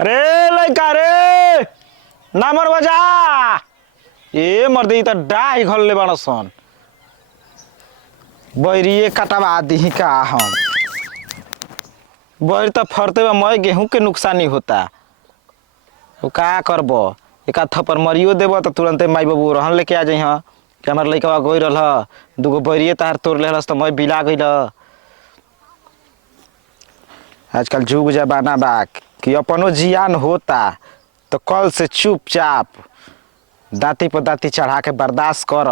अरे लड़का रे ना मर बजा ए मर्दी त डाई घल ले बाड़ सन बैरिए कटवा दी का हम बैर त फरते बा मैं गेहूं के नुकसानी होता तो का करब एक थप्पड़ मरियो देव तो तुरंते माई बाबू रहन लेके आ जाइ कि हमार लड़का गई रहा दूगो बैरिए तार तोड़ ले तो मैं बिला गई। आजकल जुग जमाना बा कि अपनो जियान होता तो कल से चुपचाप दाती पर दाती चढ़ा के बर्दाश्त कर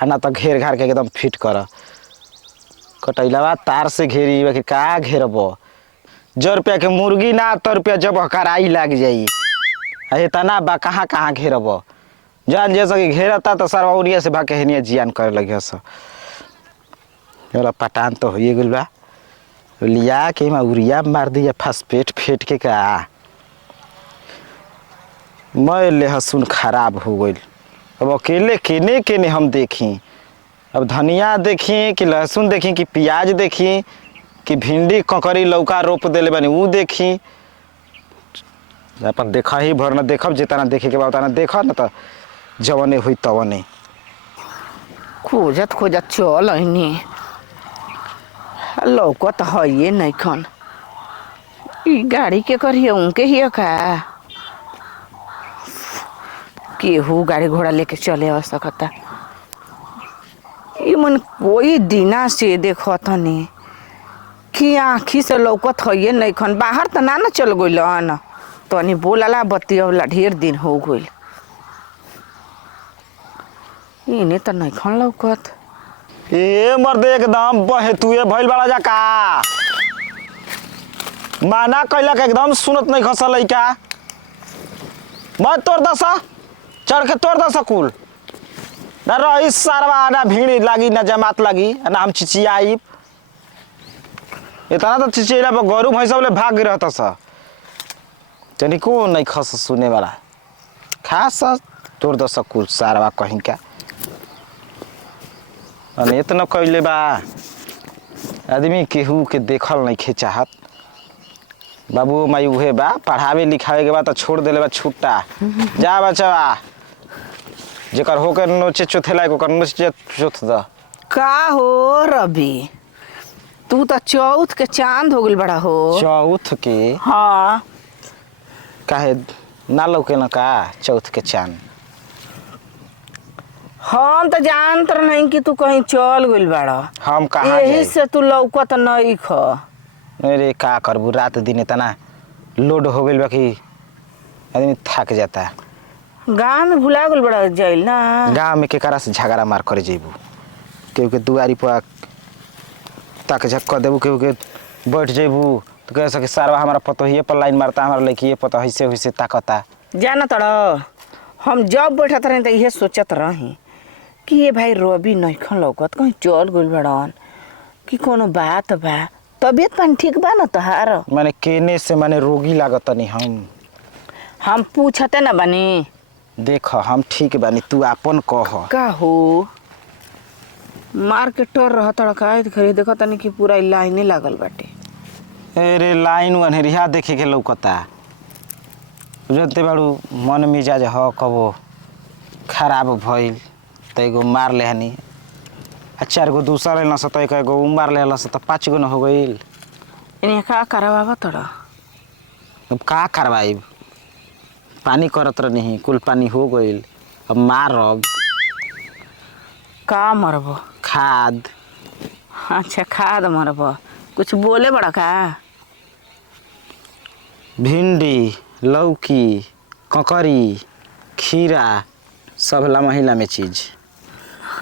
है ना तो घेर घार के एकदम फिट कर कटैलवा तार से घेरी कि का घेरब जो रुपया के मुर्गी ना तो रुपया जब कराई लग जाई इतना बा कहाँ कहाँ घेरब जान जैसा कि घेरता तो सर उड़िया से भाग के जियान करे लगे पटान तो हो गल बा लिया के उरिया मार दिया फास्फेट फेट के का मैं लहसुन खराब हो गई। अब अकेले केने केने हम देखी अब धनिया देखी कि लहसुन देखी कि प्याज देखी कि भिंडी ककड़ी लौका रोप देले बनी वो देखी अपन देखा ही भर न देखब जितना देखे के बाद उतना देख न तो जवने हुई तवने खोजत खोजत चल अइनी लौकत है नहीं खन ई गाड़ी के करिए उनके ही का केहू गाड़ी घोड़ा लेके चले आ सकता ई मन कोई दिना से देखत नहीं कि आँखी से लौकत है नहीं खन बाहर तो ना चल गइल न तनी बोलला बतियवला ढेर दिन हो गइल इने तो नहीं खन लौकत ए मर्द एकदम बहेतुए भइल बड़ा जा का माना कैलक एकदम सुनत नहीं खसा लइका मत तोड़ दसा चढ़ के तोड़ दसा कुल ना रही सारवा ना भीड़ लागी ना जमात लागी ना हम चिचियाई इतना तो चिचिया गरु भैंस ले भाग रहता सा तनी को नहीं खस सुने वाला खास तोड़ दसा कुल सारवा कहीं का इतना कैले बा आदमी केहू के देखल नहीं खे चाहत बाबू माई उहे बा पढ़ावे लिखावे के बाद तो छोड़ देले बा छुट्टा जा बचवा जेकर होकर नोचे चोथेला को नोचे चोथ द का हो रवि तू तो चौथ के चांद हो गइल बड़ा हो चौथ के हाँ काहे ना लौके न का चौथ के चांद हम तो जानत नहीं कि तू कहीं चल गइल बड़ा हम कहाँ यही से तू लौकत नहीं ख अरे का करबू रात दिन इतना लोड हो गइल बा कि आदमी थक जाता गाँव में भुला गइल बड़ा जाइल ना गाँव में केकरा से झगड़ा मार करे जेबू केहू के दुआरी पर तक झक कर देबू केहू के बैठ जेबू तो कह सके सारवा हमारा पतोहिए पर लाइन मारता हमारा लड़की पतो ऐसे वैसे ताकता जाना तड़ हम जब बैठत रही तो यह सोचत रही कि ये भाई रवि नइखन लौकत कहीं चल गइल बड़न कि कोनो बात बा तबियत पानी ठीक बा न तोहार माने केने से माने रोगी लागत नहीं हम पूछते न बनी देख हम ठीक बानी तू अपन कह का हो मार्केटर रह तड़का खरीद देखो तनी कि पूरा लाइने लागल बाटे अरे लाइन अनहरिया देखे के लौकता जनते बाड़ू मन मिजाज ह कबो खराब भइल त एगो मार लेहनी आ 4 गो दूसरा लेना स त एगो मार लेला स त 5 गो न हो गइल इने का करवावा तड़ा अब का करवाई पानी करत नहीं कुल पानी हो गइल अब मारब का मरब खाद अच्छा खाद मरब कुछ बोले बड़ा का भिंडी लौकी ककड़ी खीरा सब ला महिला में चीज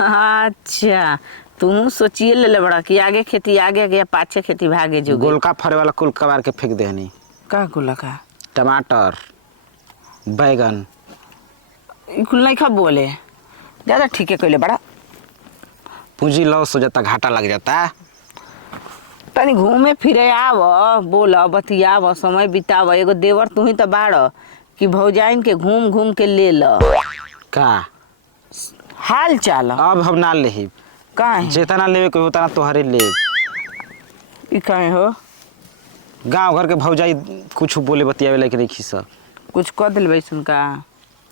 अच्छा तुम सोचिए ले बड़ा कि आगे खेती आगे गया पाछे खेती भागे जो गोलका फरे वाला कुल कबार के फेंक देहनी का गोला का टमाटर बैगन कुल नहीं खा बोले ज़्यादा ठीक है कहले बड़ा पूंजी लॉस हो जाता घाटा लग जाता तनी घूमे फिरे आव बोल बतियाव समय बिताव एगो देवर तू ही तो बाड़ कि भौजाइन के घूम घूम के ले ल का हाल चाल अब हम ना लेही काहे जितना लेवे के उतना तोहरे ले ई काहे हो गांव घर के भौजाई कुछ बोले बतियावे लायक नहीं खीस कुछ कह दिल भाई सुनका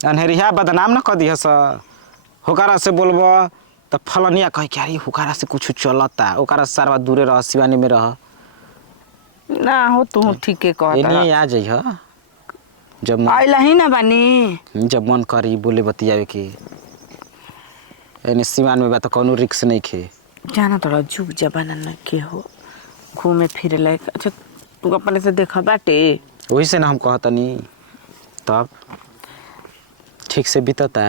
अनहरिया बदनाम न कर दिह होकारा से बोलब तो फलनिया कह के अरे होकारा से कुछ चलता ओकारा से सारा दूरे रह सिवानी में रह ना हो तू ठीके कहता एने आ जइह जब आइला ही ना बानी जब मन करी बोले बतियावे के एने सिवान में बा तो कोनो रिक्स नहीं खे जाना थोड़ा जुग जमाना न के हो घूमे फिरे लायक अच्छा तू अपने से देखा बाटे वही से ना हम कहतनी तब ठीक से बीतता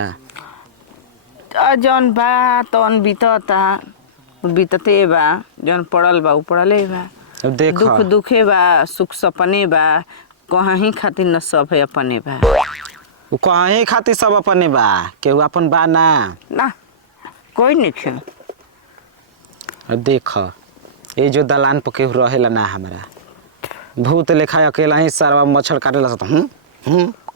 जौन बा तौन बीतता बीतते बा जौन पड़ल बा उ पड़ले बा अब देख दुख दुखे बा सुख सपने बा कहीं खातिर न सब है अपने बा उ कहीं खातिर सब अपने बा केहू अपन बा ना कोई नहीं खे अब देख ये जो दलान पर केहू रहेला ना हमारा भूत लेखा अकेला ही सारा मच्छर काटेला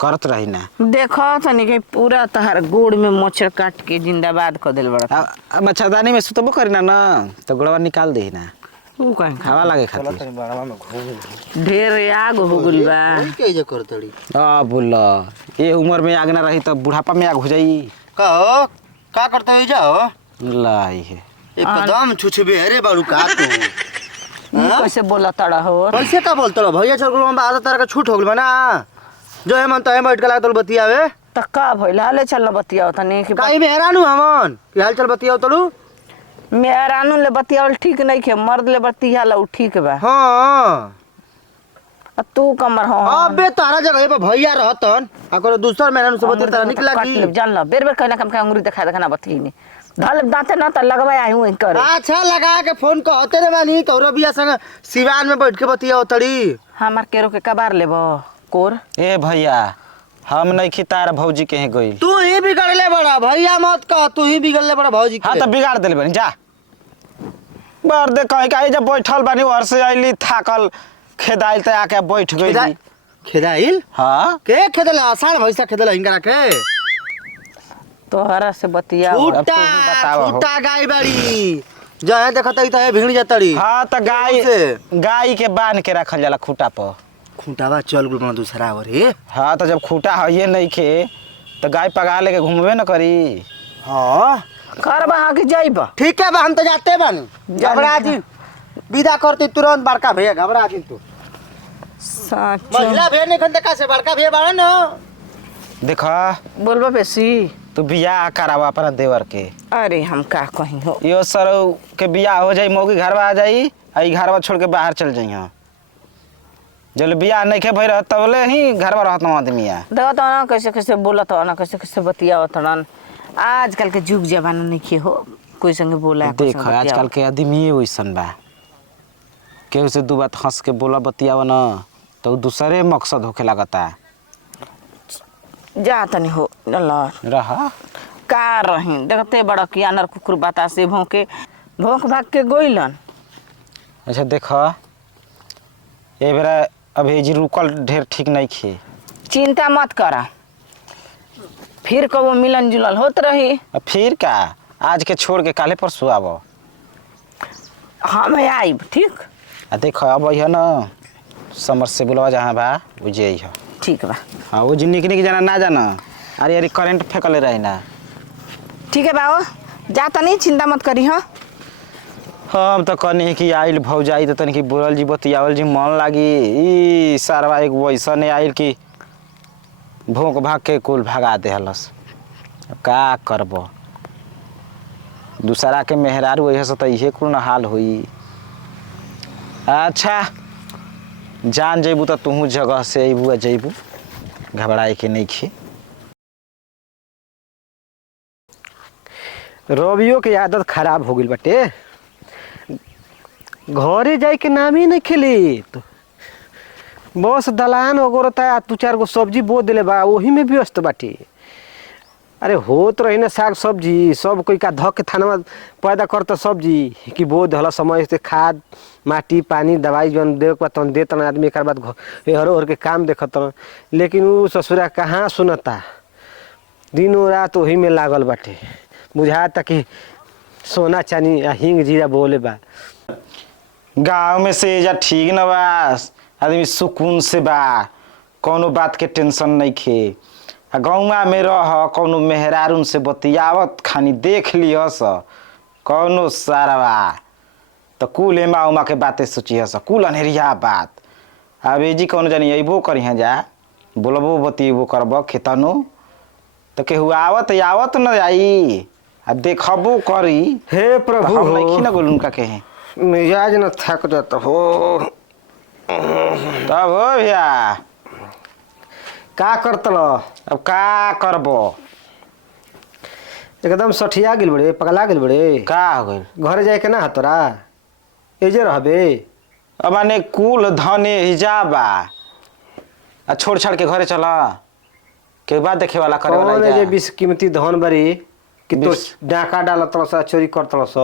करत रही ना देखो तनी के पूरा तहार गोड़ में मच्छर काट के जिंदाबाद कर दिल बड़ा मच्छरदानी में सुतबो करी ना तो गोड़वा निकाल दे ना तू कहीं हवा लागे खातिर ढेर आग हो गइल बा आ बोल ये उम्र में आग ना रही तो बुढ़ापा में आग हो जाई का करते हो जाओ लाई है एकदम छुछबे अरे बारू का तू कैसे बोला तड़ा हो कैसे का बोलत रहो भैया चल गुलो आधा तरह का छूट हो गल बना जो है मन तो है बैठ के लागत बतियावे त का भइल हाले चल बतियाओ तनी कि काई में हैरानू हमन कि हाल चल बतियाओ तलू मेहरानू ले बतियावल ठीक नहीं खे मर्द ले बतियाला उ ठीक बा हां तू कमर हो अबे तारा जगह पे भैया रहतन आ कोनो दूसर मेहरानू से बतिया तारा निकला काट ले की जान ल बेर बेर कहना कम का अंगूरी दिखा देखना बतियनी धल दांते ना त लगवा आई हूं कर अच्छा लगा के फोन कहते रे बानी तोरो बिया संग सिवान में बैठ के बतियाओ तड़ी हमार केरो के कबार लेबो कोर ए भैया हम नहीं खितार भौजी के गई तू ही बिगड़ ले बड़ा भैया मत कह तू ही बिगड़ ले बड़ा भौजी के हाँ तो बिगाड़ दिल बनी जा बर दे कहीं का जब बैठल बानी और से आइली थाकल खेदाइल त आके बैठ गई खेदाइल हाँ के खेदला आसान भैसा खेदला हिंगरा के तोहरा से बतिया अब छूटा तू ही बतावा हो। छूटा गाय बाड़ी जहे देखत त है भीड़ जतड़ी हाँ तो गाय के बांध के रखल जाला खूटा पर खूंटावा चल गुल बना दूसरा और रे हाँ तो जब खूटा है नहीं खे तो गाय पगा लेके घूमबे न करी हां करबा हां कि जाइबा ठीक है बा हम तो जाते बानी घबरा जी विदा करती तुरंत बड़का भैया घबरा जी तू सच महिला भैया ने खंडे का से बड़का भैया बाड़ा न देखा बोलबा बेसी तू बियाह करावा अपना देवर के अरे हम का कहीं हो यो सर के बियाह हो जाई मौकी घरवा आ जाई आई घरवा छोड़ के बाहर चल जाई हाँ जब बियाह नहीं खे भई रहत तबले ही घरवा रहत ना आदमी आ देखो तो ना कैसे कैसे बोलत हो ना कैसे कैसे बतियावत तड़न आजकल के जुग जमाना नहीं खे हो कोई संगे बोला देख आजकल के आदमी वैसन बा केहू से दू बात हंस के बोला बतियावा ना तो दूसरे मकसद होके लगता जा तनी हो अल्लाह रहा का रही देखते बड़ा कि अनर कुकुर बाता से भौंक भाग के गोइलन अच्छा देख ये बेरा अभी जी रुकल ढेर ठीक नहीं खे चिंता मत करा फिर कबो मिलन जुलल होत रही अब फिर का आज के छोड़ के काले परसों आबो हम आइब ठीक आ देख अब है ना समर से बोलवा जहाँ बा वो जे है ठीक बा हाँ वो जी निक जाना ना जाना अरे अरे करंट फेंकले रही ना ठीक है बाओ जा तनी चिंता मत करी हाँ हम तो कहनी कि आइल भौजाई तो तनिक बोलल जी बतियावल जी मन लागी ई सारवा एक वैसा नहीं आइल कि भोंक भाग के कुल भगा दे हलस का करब दूसरा के मेहरारू वही से तो इहे कुल न हाल हुई अच्छा जान जेबू तो तू जगह से अबू आ जेबू घबराए के नहीं खे रवियो के आदत खराब हो गई बटे घरे जाए के नाम ही नहीं खेली तो बस दलान वगैरह दू चार गो सब्जी बो दिले बा वही में व्यस्त बाटी अरे होत रही ना साग सब्जी सब कोई का धक के थाना पैदा करता सब्जी कि बो दहला समय से खाद माटी पानी दवाई जौन दे तन दे तना आदमी एक बाद हर हर के काम देखत लेकिन वो ससुरा कहाँ सुनता दिनों रात वही में लागल बाटे बुझाता कि सोना चानी हिंग जीरा बोले बा गाँव में से जा ठीक न बा आदमी सुकून से बा, कौनो बात के टेंशन नहीं खे। आ गौवा में रह कौनो मेहरारून से बतियावत खानी देख लिहस कौनो सारवा तो कुल एमा उमा के बातें सोची हस, कुल अनहरिया बात। अब जी कौन जानी अबो करी जा बोलबो बतियबो करब खेतनो तो केहू आवत आवत न आई आ देखबो करी। हे प्रभु हम नहीं ना गोलू का कहे मिजाज न थक जाता हो। तब हो भैया का करतल? अब का करबो, एकदम सठिया गेल बड़े, पगला गेल बड़े। का हो गइल? घरे जाए के ना तोरा एजे रहबे? अब माने कुल धने हिजाबा आ छोड़ छाड़ के घरे चला के बाद देखे वाला करे वाला कौन जा। जे बीस कीमती धन बड़ी कि तो बीस- डाका डालत रस चोरी करत रस।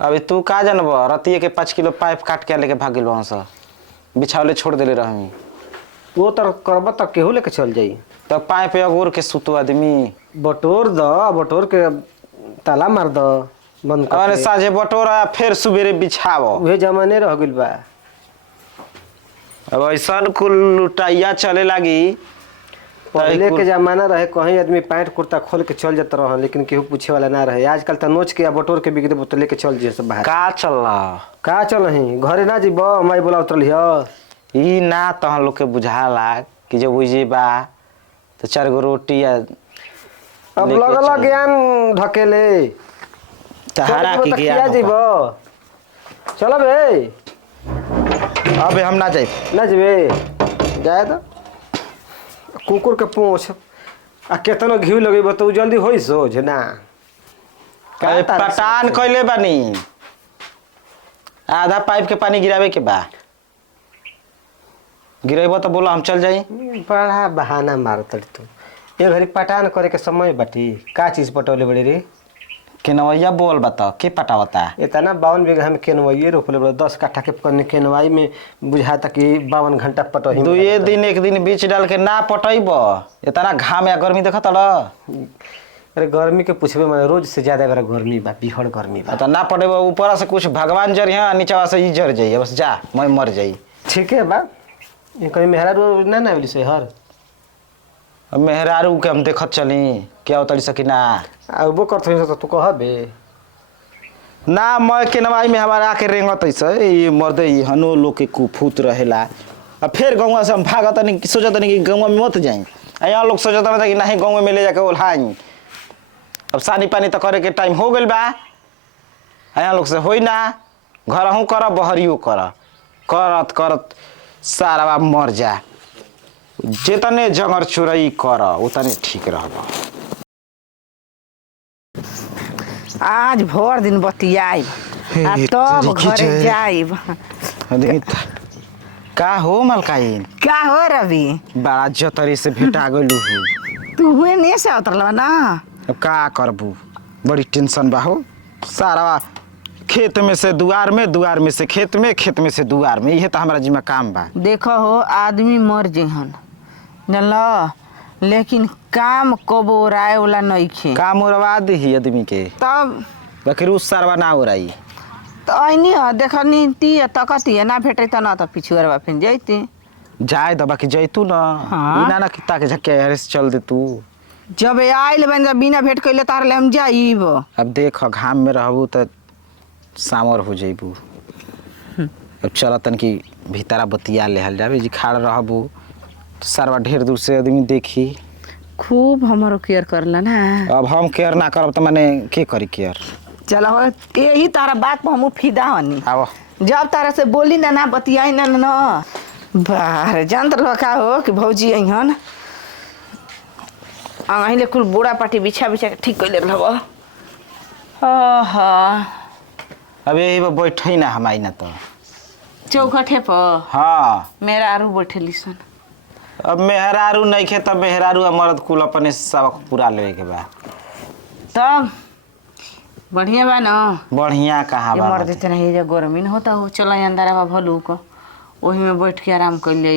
अभी तू का जानब रतिये के 5 किलो पाइप काट के लेके भाग गेल वहाँ बिछावले छोड़ देले रहमी। वो तर करब त केहू लेके चल जाई। तो पाइप अगोर के सुतो आदमी बटोर द, बटोर के ताला मार द बंद कर अरे के। साझे बटोरा फिर सुबेरे बिछाव। उहे जमाने रह गइल बा। अब ऐसा कुल लुटाइया चले लागी पहले के जमाना रहे कहीं आदमी पैंट कुर्ता खोल के चल जाता रहा, लेकिन केहू पूछे वाला ना रहे। आजकल त नोच के या बटोर के बिक देबो तो लेके चल जिए सब बाहर। का चल का चल ही घरे ना जीब माई बोला उतरल हिय। ई ना तहन लोग के बुझाला कि जब बुझे बा तो 4 गो रोटी या अब लेके लगल चल। ज्ञान ढकेले तहारा की गया जीब चल बे अबे हम ना जाए। ना जीबे जाए तो कुकुर के पूछ आ केतनो घी लगेब तो जल्दी होई सोझ ना। अरे पटान कैले बानी आधा पाइप के पानी गिरावे के बा, गिरेबो तो बोला हम चल जाई। बड़ा बहाना मारत तू। ये घड़ी पटान करे के समय बाटी का चीज पटौले बड़े रे? केनवैया बोल बता के पटावता। इतना 52 बीघा में केनवाई रोपले बड़े 10 कट्ठा के केनवाई में बुझाता कि 52 घंटा पटही। 2 दिन 1 दिन बीच डाल के ना पटैब इतना घाम या गर्मी देखत ल। अरे गर्मी के पूछबे मैं रोज से ज्यादा बड़ा गर्मी बा, बिहड़ गर्मी बा। तो ना पटेब ऊपर से कुछ भगवान जर यहाँ नीचे से ई जर जाइए बस जा मैं मर जाई। ठीक है बा। ये कहीं मेहरा ना ना बोली से हर अब मेहरारू के हम देखत चली क्या उतरी सकी ना। आ वो करत हो तो तू कहबे ना मैं केनवाई में हमारा आके रेंगत ऐसे ये मर्दे ई हनो लोग के कुफूत रहेला। अब फिर गौवा से हम भागत नहीं सोचत नहीं कि गौवा में मत जाई। यहाँ लोग सोचत रहे कि नहीं गौवा में ले जाके ओल्हाई। अब सानी पानी तो करे के टाइम हो गइल बा, यहाँ लोग से होई ना। घर हूँ कर बहरियो कर करत करत सारा मर जा। जितने जंगर चुरई कर उतने ठीक रहब। आज भर दिन बतियाई आ तब घरे जाइब। का हो मलकाइन का हो रवि? बड़ा जतरी से भेटा गइलू हूँ। तू हुए नहीं से उतरल ना? अब का करबू बड़ी टेंशन बा हो। सारा खेत में से दुआर में, दुआर में से खेत में, खेत में से दुआर में, यही तो हमारा जिम्मा काम बा। देखो हो आदमी मर जेहन जानल, लेकिन काम कबो ओराए वाला नहीं खे। काम उड़वा दी आदमी के तब बाकी रूस सारवा ना उड़ाई। तो ऐनी देखनी ती तकती ना भेटे त ना तो पिछुआरवा फिर जैती। जाए तो बाकी जैतू ना। हाँ। ना किता के झक्के हरे से चल दे तू। जब आइल बन जा बिना भेंट कैले तार ले हम जाइब। अब देख घाम में रहबू तो सामर हो जइबू। अब चल तन की भीतरा बतिया लेहल जाबे जी खाड़ रहबू तो सारवा ढेर दूर से आदमी देखी। खूब हमारो केयर करला ना। अब हम केयर ना करब तो माने के करी केयर। चलो हो यही तारा बात पर हम फिदा हनी। आओ जब तारा से बोली ना ना बतियाई ना ना बाहर जानत रह का हो कि भौजी अइहन अहिले कुल बूढ़ा पाटी बिछा बिछा के ठीक कैले रहब। हाँ अब यही पर बैठे ना हम आई ना तो। चौखटे पर हाँ मेरा आरू बैठेली सन। अब मेहरारू नहीं खे तब मेहरारू मर्द कुल अपने सबक पूरा लेवे के बा। तब बढ़िया बा ना। बढ़िया कहाँ ये बा मर देते नहीं जे गर्मी न होता हो। चलो अंदर बा भलू को वही में बैठ के आराम कर ले।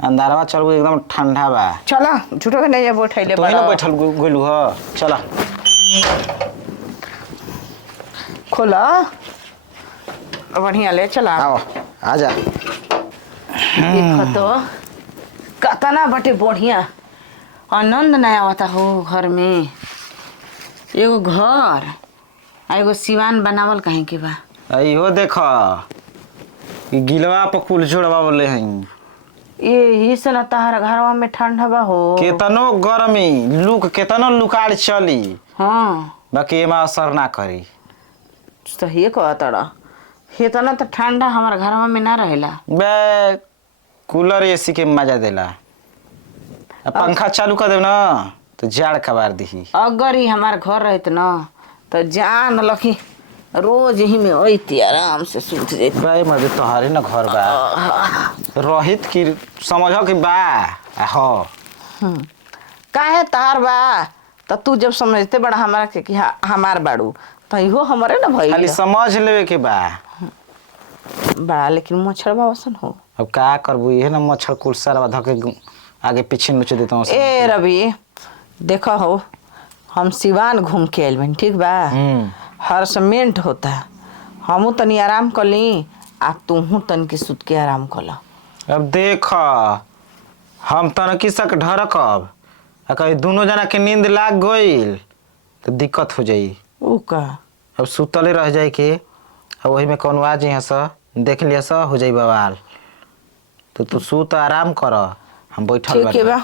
अंधारवा चल एकदम ठंडा बा। चला झूठो के नहीं बैठैले तो ही ना बैठल गोलू ह चला खोला बढ़िया ले चला। आओ आजा। देखो तो कतना बटे बढ़िया आनंद नया आवता हो घर में। एगो घर आ एगो सिवान बनावल कहीं के बा। इहो देख गिलवा पर कुल जोड़वा बोले हैं यही से न तहरा घरवा में ठंडा बा हो। केतनो गर्मी लुक केतनो लुकाड़ चली हाँ बाकी एमा असर ना करी। सही कहतड़ा। इतना तो ठंडा हमारे घरवा में ना रहेला। बे कूलर एसी के मजा देला। अब पंखा चालू कर देव ना तो जाड़ कबार दी। अगर ही हमारे घर रहते ना तो जान लखी रोज ही में अती आराम से सूत जाती। भाई मजे तोहारे ना घर बा रोहित की समझो कि बा हो काहे तार बा तो तू जब समझते बड़ा हमारा के कि हमार बाड़ू तो इहो हमारे ना खाली भाई समझ लेवे के बा। बड़ा लेकिन मच्छर बा वसन हो। अब का करबू ये ना मच्छर कुल सारा धके आगे पीछे नोचे देता हूँ। ए रवि देखो हो हम सिवान घूम के आइल बनी ठीक बा। हरसमेंट होता हमू तनी आराम कर ली आ तू तन के सुत के आराम कर ला। अब देख हम तनकी सक ढरकब आ कहीं दोनों जना के नींद लाग गईल तो दिक्कत हो जाई। ऊ का अब सुतले रह जाए के अब वही में कौन आ जी सा देख लिया सा हो जाई बवाल। तो तू सूत आराम कर हम बैठल ठीक है बा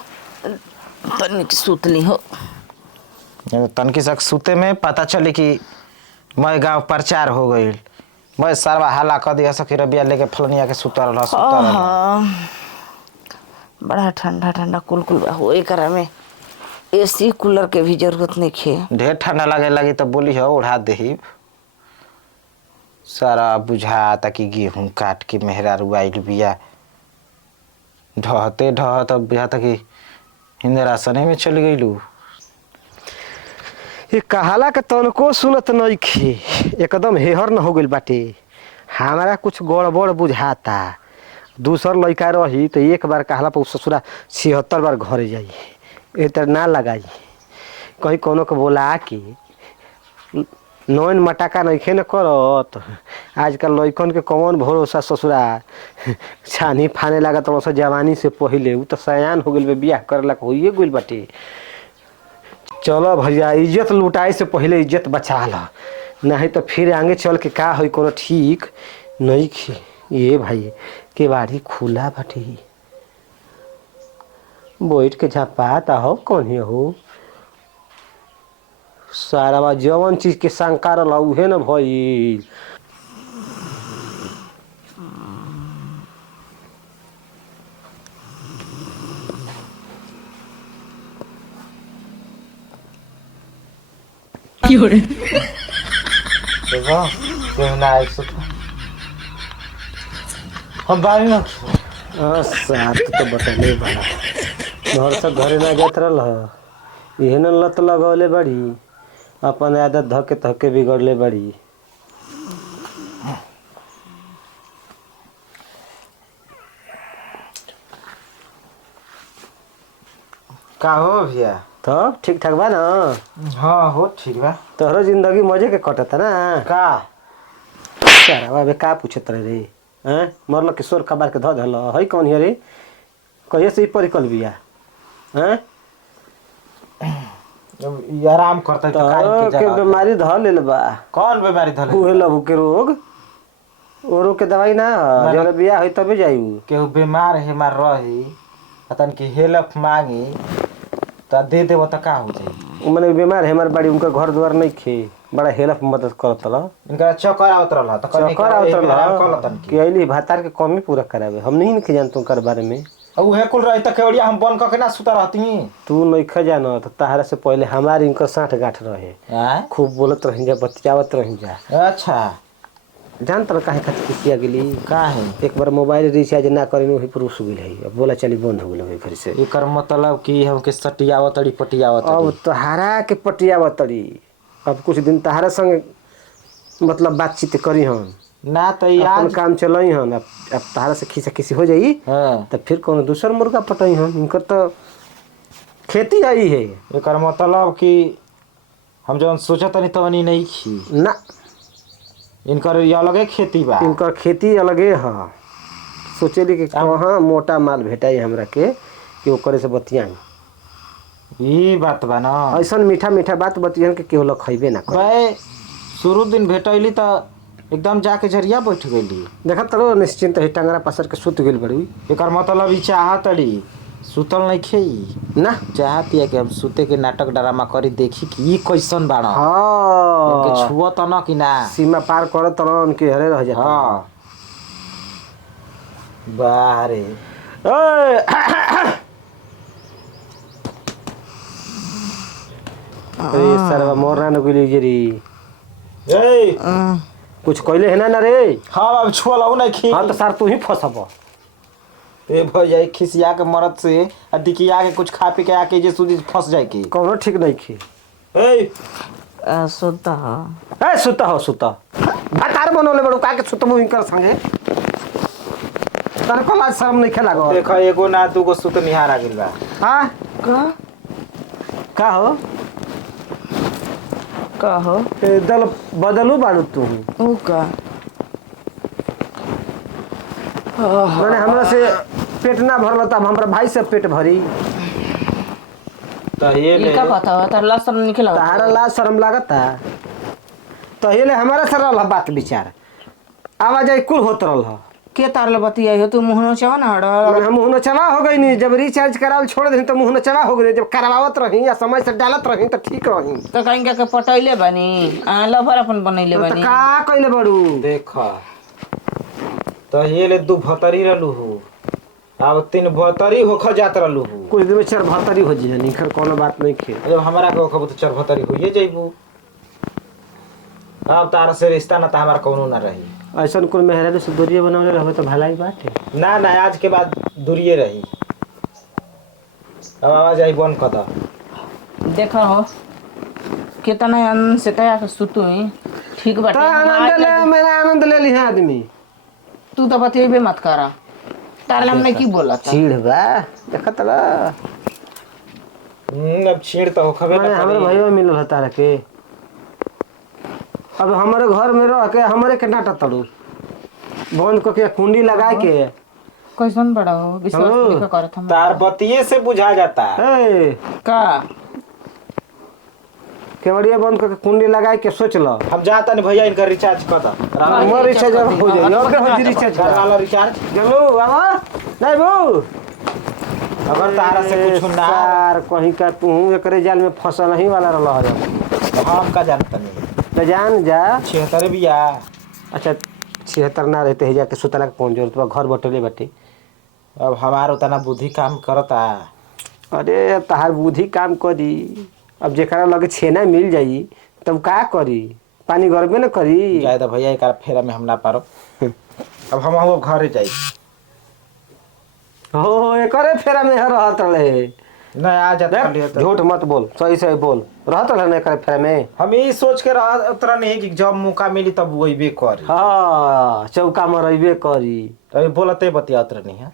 तनी के सुत ली हो। तनकी सक सूते में पता चली कि मैं गाँव प्रचार हो गई मैं सारा हाला कर दिया सकी रबिया लेके फलनिया के सुतर रह। बड़ा ठंडा ठंडा कुल बा हो एकरा में एसी कूलर के भी जरूरत नहीं खे। ढेर ठंडा लगे लगी तो बोली हो उड़ा दही सारा बुझा ताकि गेहूं काट के मेहरा रुआइल बिया ढहते ढहत अब बुझा कि हिंदरासने में चल गईलू। ये कहाला के तनको सुनत नइखे एकदम हेहर न हो गइल बाटे। हमारा कुछ गड़बड़ बुझाता। दूसर लड़का रही तो एक बार कहला पर ससुरा 76 बार घरे जाई ए तर ना लगाई कहीं कोनो के बोला कि नौन मटाका नइखे न करत। आजकल लइकन के कौन भरोसा ससुरा छानी फाने लागत तो जवानी से पहले उ तो सयान हो गइल बे बियाह करेला होइए गइल बाटे। चलो भैया इज्जत लुटाए से पहले इज्जत बचा ला नहीं तो फिर आगे चल के का होई कोनो ठीक नहीं खे। ये भाई केवाड़ी खुला बाटे बैठ के झापाता हो कौन हो सारा बा जवन चीज के शंका रहा उहे न भइल। देखो क्यों ना आए सुत हम बारी ना साथ तो बतले बड़ा घर से घरे ना जात रहा इहे न लत लगौले बड़ी अपन आदत धके धके बिगड़ले बड़ी। का हो भैया तब ठीक ठाक बा ना। हाँ हो ठीक बा तोहरो जिंदगी मजे के कटता ना का सारा बा का पूछत रहे रे हैं मरल किशोर कबार के ध धल है कौन है रे कहिए से ही परिकल बिया हैं आराम करता तो के बीमारी ध लेल बा। कौन बीमारी धले उहे लहू के रोग ओ रोग के दवाई ना जब बिया होई तबे जाई केहू बीमार हेमार रही तन की हेल्प मांगी तो दे देव तो का हो जाई। मने बीमार है हमारे बाड़ी उनका घर द्वार नहीं खे बड़ा हेल्प मदद करत रहा इनका चक्कर आवत रहला तो चक्कर आवत रहा कि अइली भातार के कमी पूरा करावे हम नहीं के जानतो कर बारे में। उहे कुल रही त केवड़िया हम बन क के ना सुता रहती तू नहीं ख जानो तो तहरा से पहले हमार इनकर साठ गांठ रहे हैं खूब बोलत रही जा बतियावत रही जा। अच्छा जानत रह काहे खातिर किसिया गेली का है एक बार मोबाइल रिचार्ज ना करे वही पर उस गेल है अब बोला चली बंद हो गेल घर से। एकर मतलब कि हम के सटियावत तड़ी पटियावत अब तहारा के पटियावत तड़ी अब कुछ दिन तहारा संग मतलब बातचीत करी हम ना तो अपन यार काम चलई हन अब तहारा से खीसा खीसी हो जाई हां तो फिर कोनो दूसर मुर्गा पटई हन इनकर तो खेती आई है। एकर मतलब कि हम जौन सोचत नहीं तवनी नहीं खी ना इनकर ये अलगे खेती बा इनकर खेती अलगे है सोचेली कि कहाँ मोटा माल भेटाई हमरा के कि ओकरे से बतियाई। ई बात बा ना ऐसन मीठा मीठा बात बतियन के केहू लोग खइबे ना कर। भाई शुरू दिन भेटैली त एकदम जाके झरिया बैठ गईली। देखा तलो निश्चिंत है टंगरा पसर के सुत गेल बड़ी एकर मतलब ई चाहतड़ी सुतल नहीं खेई ना। चाहती है कि हम सुते के नाटक ड्रामा करी देखी कि ई कैसन बाड़ा हाँ के छुआ त न कि ना। सीमा पार कर तरन के हरे रह जाता। हाँ बारे ओए अरे सरवा मोरना न गुली जरी ए कुछ कहले है ना रे। हम अब छुअल हो नहीं खी। हाँ तो सर तू ही फंसब। ए भैया खिसिया के मरद से आ दिकिया के कुछ खा पी के आके जे सूदी फंस जाए की। कौनो ठीक नहीं खी। ए सुता ए सुता हो सुता भातार बनोले बड़ू का के सुतमु इनकर संगे तने को लाज शर्म नहीं खेला गो। देखा एगो ना दूगो सुत निहार आ गेल बा। हां का हो का हो ए दल बदलू बाड़ू तू ऊ का माने हमरा से पेट ना भरल तब हमरा भाई से पेट भरी। त ये ले का पता हो तार लसन निकला तारा लाज शर्म लागता तो ये ले हमारा सर रहा बात विचार आवाज आई कुल होत रहल। के तार ले बतिया हो तू मुहनो चावा ना हड़ मैंने हम मुँह चवा हो गई नहीं जब रिचार्ज करावल छोड़ दी तो मुँह चवा हो गई जब करवावत रही या समय से डालत रही तो ठीक रही। तो कहीं के पटैले बानी आ लवर अपन बनैले तो बानी का कइले बड़ू देखा त ये ले दू भतरी रहलू हो अब 3 भतरी होख जात रहलू हो। कुछ दिन में 4 भतरी हो जी निखर कोनो बात नहीं खे। जब हमरा के खबर तो 4 भतरी होइए जइबू। अब तार से रिश्ता ना त हमार कोनो ना रही। ऐसा कुल मेहरा से दूरिये बनावले रहबे तो भलाई बात है ना ना आज के बाद दूरिये रही। अब आवाज आई बंद कर द। देखा हो कितना अन से तया के सुतु ठीक तो बाटे आनंद ले मेरा आनंद ले ली है आदमी। तू तो बतेबे मत करा तार हमने की बोला था चीड़ बा देखा तला अब छीड़ तो होखबे मैंने ना हमारे करी। भाइयों मिलल है तारा के। अब हमारे घर में रह के हमारे के नाटा तड़ू बंद को के कुंडी लगा के कैसन बड़ा हो विश्वास हेलो। नहीं करत हम तार बतिये से बुझा जाता है। ए का केवड़िया बंद करके कुंडी लगा के सोच लो हम जाता नहीं भैया इनका रिचार्ज कर दा। हमार रिचार्ज हो जाए और हो जी रिचार्ज कर वाला रिचार्ज चलो बाबा नहीं बू अगर तारा से कुछ ना सार कहीं का तू एकरे जाल में फसल नहीं वाला रह तो हम का जानता नहीं। तो जान जा 76 बिया अच्छा 76 ना रहते है जाके सुतला के कौन जरूरत बा घर बटले बाटे। अब हमार उतना बुद्धि काम करता। अरे तहार बुद्धि काम करी अब जेकरा लगे छेना मिल जाई तब का करी पानी गरबे न करी। जाए तो भैया एक फेरा में हम ना पारो। अब हम घरे जाई हो एकरे फेरा में रहत रहे। नहीं आ जाता देख झूठ मत बोल सही सही बोल रहत रहे एकरे फेरा में। हम ये सोच के उतरा नहीं कि जब मौका मिली तब वही बे कर। हाँ चौका में रहबे करी। अभी बोलते बतिया उतर नहीं है।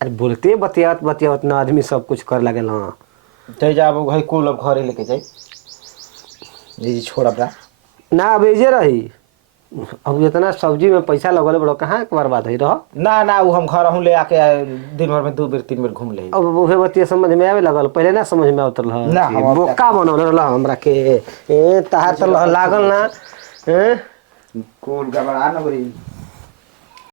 अरे बोलते बतियात बतियात ना आदमी सब कुछ कर लगे ना। जाए जाब भाई कुल अब घरे लेके जाई जी छोड़ अपना ना अब एजे रही अब इतना सब्जी में पैसा लगल बड़ो कहाँ एक बार बात है रह। ना ना वो हम घर हूँ ले आके दिन भर में 2 बेर 3 बेर घूम ले। अब उहे बतिया समझ में आवे लगल पहले ना समझ में उतरल ना, हम बोका बनल रहल हमरा के ए तहार त लागल ना ए कुल गबड़ा न बरी